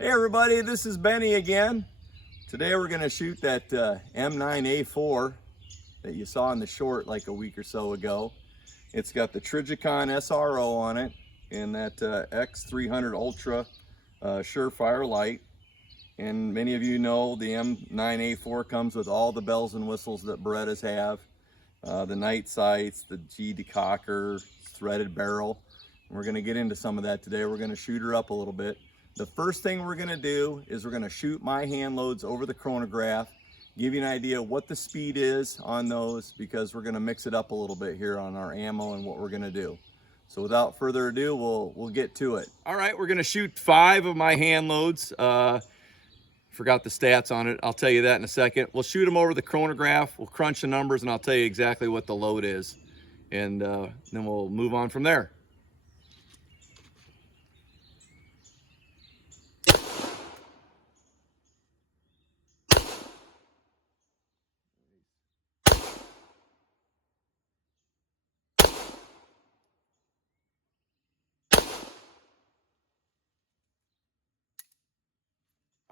Hey everybody, this is Benny again. Today we're going to shoot that M9A4 that you saw in the short like a week or so ago. It's got the Trijicon SRO on it and that X300 Ultra Surefire light. And many of you know the M9A4 comes with all the bells and whistles that Berettas have. The night sights, the G decocker, threaded barrel. And we're going to get into some of that today. We're going to shoot her up a little bit. The first thing we're going to do is we're going to shoot my hand loads over the chronograph, give you an idea what the speed is on those, because we're going to mix it up a little bit here on our ammo and what we're going to do. So without further ado, we'll get to it. All right, we're going to shoot 5 of my hand loads. Forgot the stats on it. I'll tell you that in a second. We'll shoot them over the chronograph. We'll crunch the numbers and I'll tell you exactly what the load is. And then we'll move on from there.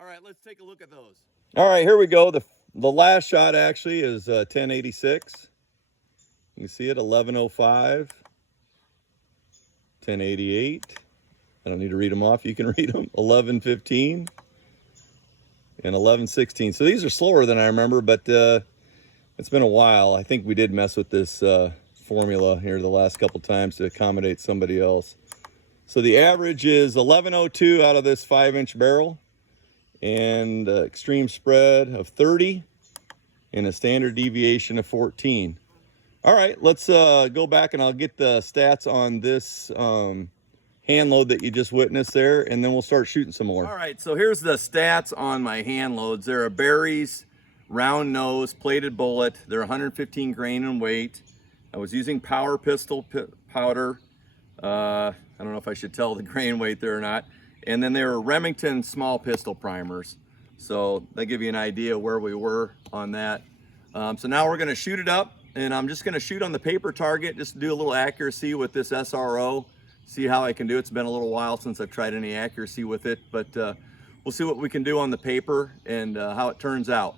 All right, let's take a look at those. All right, here we go. The last shot actually is 1086. You can see it, 1105, 1088. I don't need to read them off. You can read them. 1115 and 1116. So these are slower than I remember, but it's been a while. I think we did mess with this formula here the last couple times to accommodate somebody else. So the average is 1102 out of this 5-inch barrel, and extreme spread of 30 and a standard deviation of 14. All right, let's go back and I'll get the stats on this hand load that you just witnessed there, and then we'll start shooting some more. All right, so here's the stats on my hand loads. They're a Berry's round nose plated bullet. They're 115 grain in weight. I was using power pistol powder. I don't know if I should tell the grain weight there or not. And then they were Remington small pistol primers. So they give you an idea where we were on that. So now we're gonna shoot it up, and I'm just gonna shoot on the paper target just to do a little accuracy with this SRO, see how I can do. It's been a little while since I've tried any accuracy with it, but we'll see what we can do on the paper and how it turns out.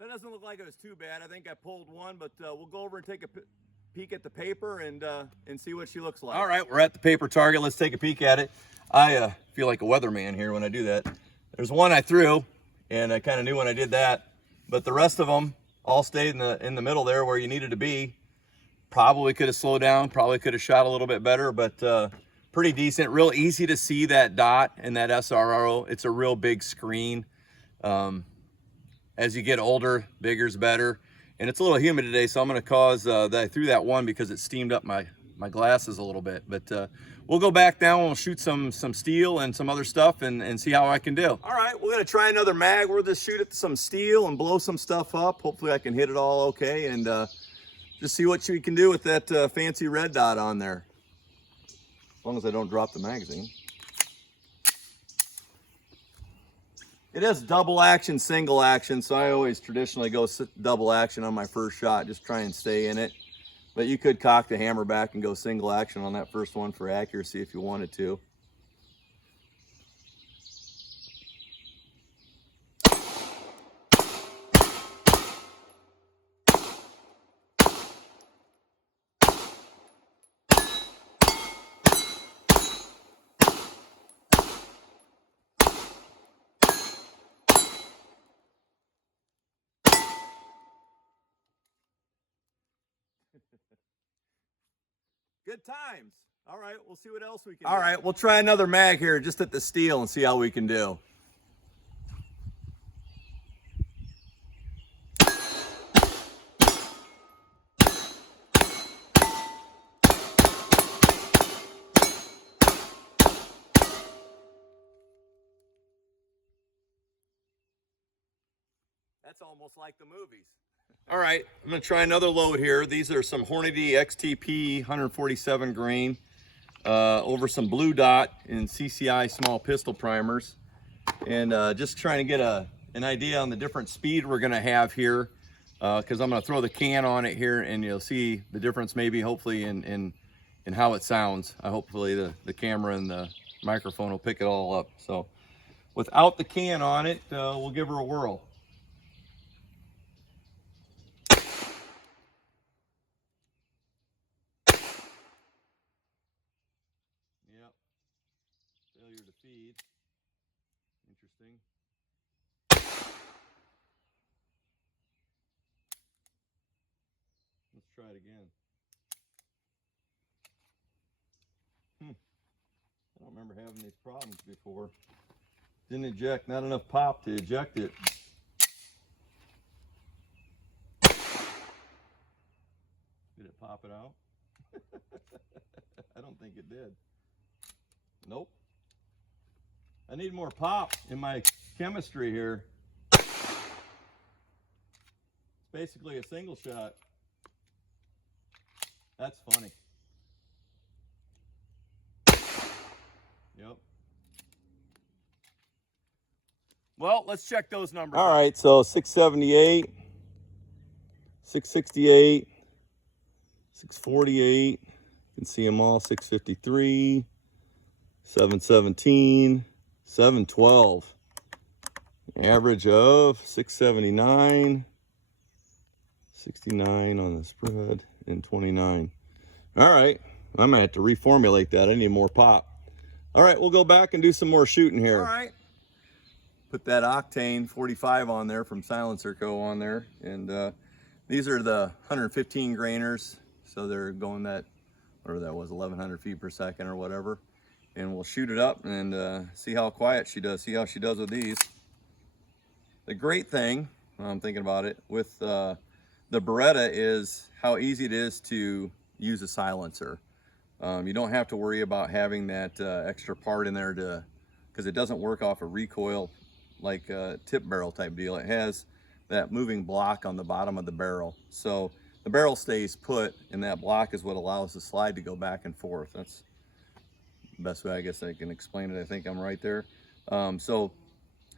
That doesn't look like it was too bad. I think I pulled one, but we'll go over and take a peek at the paper and see what she looks like. All right, we're at the paper target. Let's take a peek at it. I feel like a weatherman here when I do that. There's one I threw, and I kind of knew when I did that, but the rest of them all stayed in the middle there where you needed to be. Probably could have slowed down, probably could have shot a little bit better, but pretty decent. Real easy to see that dot and that SRO. It's a real big screen. As you get older, bigger's better. And it's a little humid today, so I'm gonna cause that I threw that one because it steamed up my glasses a little bit. But we'll go back down, we'll shoot some steel and some other stuff and see how I can do. All right, we're gonna try another mag. We'll just shoot at some steel and blow some stuff up. Hopefully I can hit it all okay, and just see what we can do with that fancy red dot on there. As long as I don't drop the magazine. It is double action, single action, so I always traditionally go double action on my first shot, just try and stay in it. But you could cock the hammer back and go single action on that first one for accuracy if you wanted to. Good times. All right, we'll see what else we can do. All right, we'll try another mag here just at the steel and see how we can do. That's almost like the movies. All right, I'm gonna try another load here. These are some Hornady XTP 147 grain over some Blue Dot and CCI small pistol primers. And just trying to get an idea on the different speed we're gonna have here, because I'm gonna throw the can on it here and you'll see the difference maybe hopefully in how it sounds. Hopefully the camera and the microphone will pick it all up. So without the can on it, we'll give her a whirl. Yep, failure to feed. Interesting. Let's try it again. I don't remember having these problems before. Didn't eject, not enough pop to eject it. Did it pop it out? I don't think it did. Nope. I need more pop in my chemistry here. It's basically a single shot. That's funny. Yep. Well, let's check those numbers. All right, so 678, 668, 648. You can see them all. 653, 717, 712. Average of 679, 69 on the spread, and 29. All right, I'm gonna have to reformulate that. I need more pop. All right, we'll go back and do some more shooting here. All right. Put that Octane 45 on there from Silencer Co. on there. And these are the 115 grainers. So they're going that, whatever that was, 1100 feet per second or whatever. And we'll shoot it up and see how quiet she does, see how she does with these. The great thing, I'm thinking about it, with the Beretta is how easy it is to use a silencer. You don't have to worry about having that extra part in there because it doesn't work off a recoil like a tip barrel type deal. It has that moving block on the bottom of the barrel. So the barrel stays put and that block is what allows the slide to go back and forth. That's the best way I guess I can explain it. I think I'm right there. So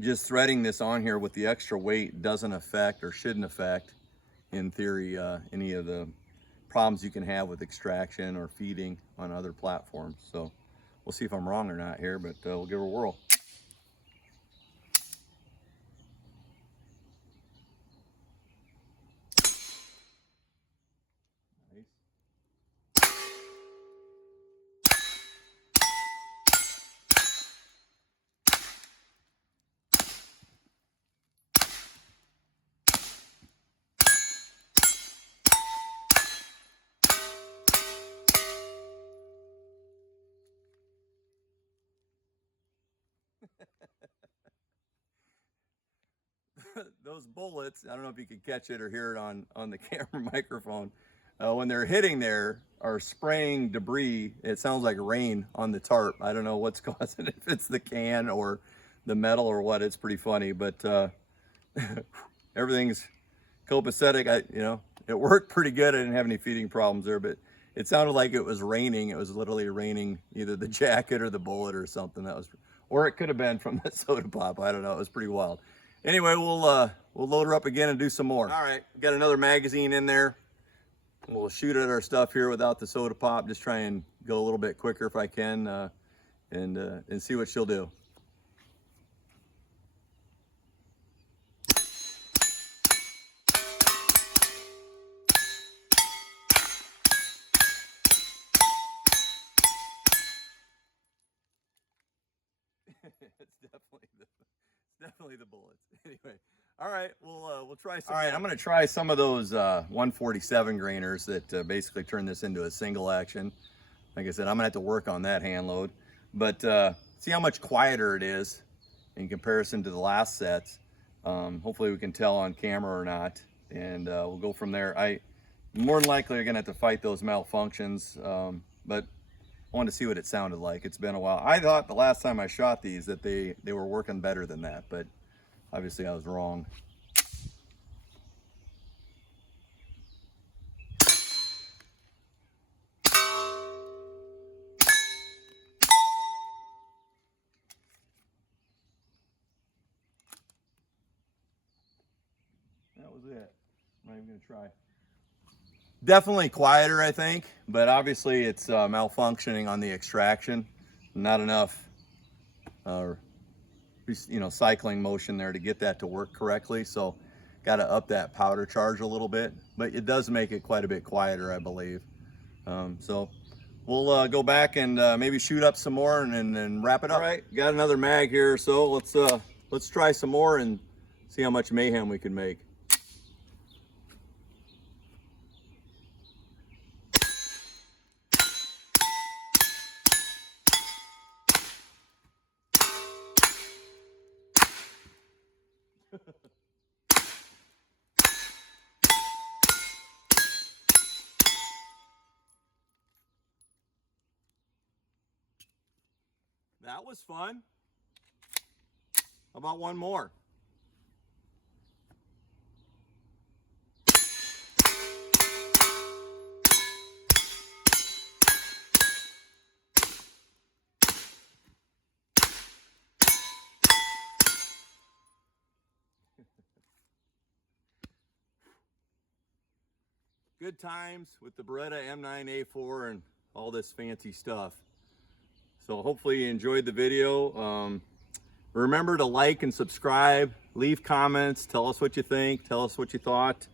just threading this on here with the extra weight doesn't affect or shouldn't affect, in theory, any of the problems you can have with extraction or feeding on other platforms. So we'll see if I'm wrong or not here, but we'll give her a whirl. Nice. Those bullets, I don't know if you can catch it or hear it on the camera microphone, when they're hitting there are spraying debris. It sounds like rain on the tarp. I don't know what's causing it, if it's the can or the metal or what. It's pretty funny, but everything's copacetic. It worked pretty good. I didn't have any feeding problems there, but it sounded like it was raining. It was literally raining either the jacket or the bullet or something. Or it could have been from the soda pop. I don't know. It was pretty wild. Anyway, we'll load her up again and do some more. All right, got another magazine in there. We'll shoot at our stuff here without the soda pop. Just try and go a little bit quicker if I can, and see what she'll do. It's definitely the bullets. Anyway, all right, we'll try some. All right, I'm gonna try some of those 147 grainers that basically turn this into a single action. Like I said, I'm gonna have to work on that hand load, but see how much quieter it is in comparison to the last sets. Hopefully we can tell on camera or not, and we'll go from there. More than likely are gonna have to fight those malfunctions, but I wanted to see what it sounded like. It's been a while. I thought the last time I shot these that they were working better than that, but obviously I was wrong. was it. I'm not even gonna try. Definitely quieter, I think, but obviously it's malfunctioning on the extraction. Not enough, cycling motion there to get that to work correctly. So, got to up that powder charge a little bit, but it does make it quite a bit quieter, I believe. So, we'll go back and maybe shoot up some more and then wrap it up. All right, got another mag here, so let's try some more and see how much mayhem we can make. That was fun. How about one more? Good times with the Beretta M9A4 and all this fancy stuff. So hopefully you enjoyed the video. Remember to like and subscribe, leave comments, tell us what you think, tell us what you thought.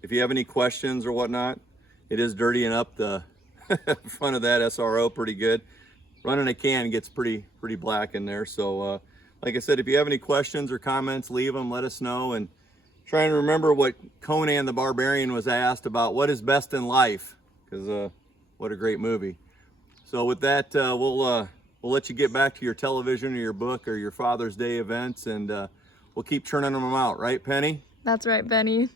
If you have any questions or whatnot, it is dirtying up the front of that SRO pretty good. Running a can gets pretty black in there. So like I said, if you have any questions or comments, leave them, let us know. And trying to remember what Conan the Barbarian was asked about what is best in life, because what a great movie. So with that, we'll let you get back to your television or your book or your Father's Day events, and we'll keep churning them out, right, Penny? That's right, Benny.